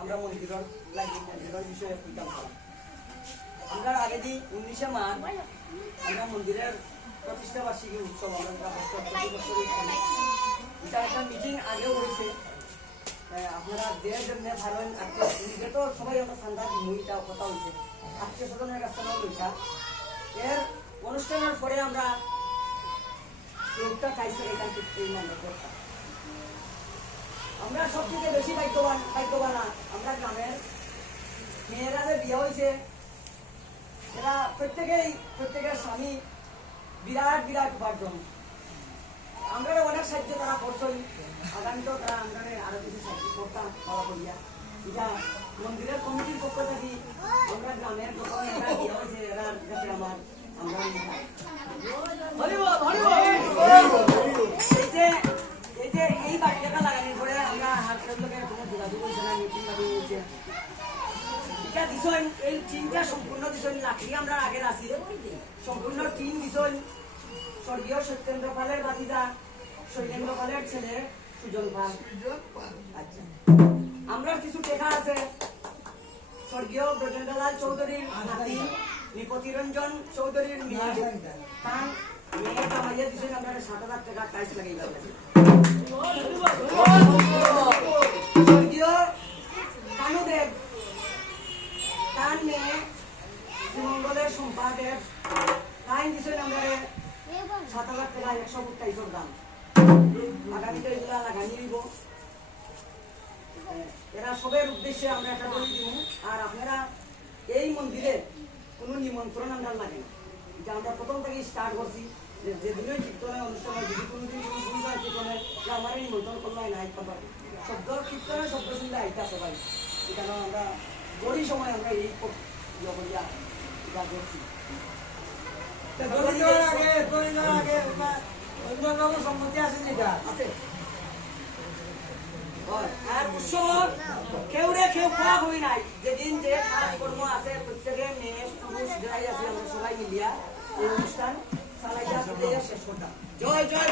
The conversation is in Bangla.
আমরা মন্দিরের লাগি মন্দিরের বিষয়ে কইতাম। আমরা আগে দি 19 মার্চ আমরা মন্দিরের প্রতিষ্ঠা বার্ষিকী উৎসব আমরা প্রতি বছরই করি। এটা একটা মিটিং আগেও হয়েছে। আপনারা যে জন্য ভালো নিজে তো সবাই আমরা সান্দা মুইটা কথা হয়েছে আত্মীয় স্বজনের কাছ থেকেও লইটা এর অনুষ্ঠানের পরে আমরা লোকটা খাইছে এখান থেকে আমরা করতাম। আমরা সবথেকে বেশি ভাগ্যবান আমরা গ্রামের মেয়েরা যে বিয়ে হয়েছে এরা প্রত্যেকের স্বামী বিরাট বিরাট উপার্জন। আমরা অনেক সাহায্য তারা করছেন, আগামীতেও তারা আমরা আরো কিছু সাহায্য করতাম বাবা বলিয়া। এটা মন্দিরের কমিটির পক্ষ থেকে আমরা গ্রামের যত মেয়েরা বিয়ে হয়েছে এরা কাছে আমরা এই বাচ্চাটা লাগানোর পরে আমরা হাতের লোকের কোনো যোগাযোগ হয়েছে না, মিটিং হয়েছে। এটা দিছেন এই টিমটা সম্পূর্ণ দিছেন লাকড়ি আমরা আগের আছি সম্পূর্ণ টিম দিছেন স্বর্গীয় সত্যেন্দ্র পালের ভাতিজা শৈলেন্দ্র পালের ছেলে সুজন পাল। আচ্ছা, আমরা কিছু টেকা আছে স্বর্গীয় ব্রজেন্দ্রলাল চৌধুরীর নাতি নিপতিরঞ্জন চৌধুরীর মেয়ে তার মেয়ে কামাইয়া দিছেন আমরা 7,000 টাকা টাইস লাগাই যাবে। স্বর্গীয় কানুদেব তার মেয়ে শ্রীমঙ্গলের সম্পাদক তাই দিছেন আমরা 7,000 টাকা 127 দাম। আগামীতে এগুলা লাগানি দিব। এরা সবের উদ্দেশ্যে আমরা একটা বলি দিব। আর আপনারা এই মন্দিরে কোনো নিমন্ত্রণ আমরা লাগে না। এটা আমরা প্রথম থেকে স্টার্ট করছি যেদিনই কীর্তনের অনুষ্ঠানে যদি কোনোদিন কোনো ভুলভাল কীর্তনে আমার নিমন্ত্রণ করলে না আইতে পারি শব্দ কীর্তনের শব্দ শুনলে আইতা সবাই। এখানে আমরা বড়ি সময় আমরা এই করিয়া এটা করছি। সম্মতি আছে যেটা আছে আর উৎসব কেউ খাওয়া হই নাই। যেদিন যে কাজ কর্ম আছে প্রত্যেকে মেয়ে পুরুষ যাই আছে আমরা সবাই মিলিয়া এই অনুষ্ঠান চালাইয়া শেষ করতাম। জয় জয়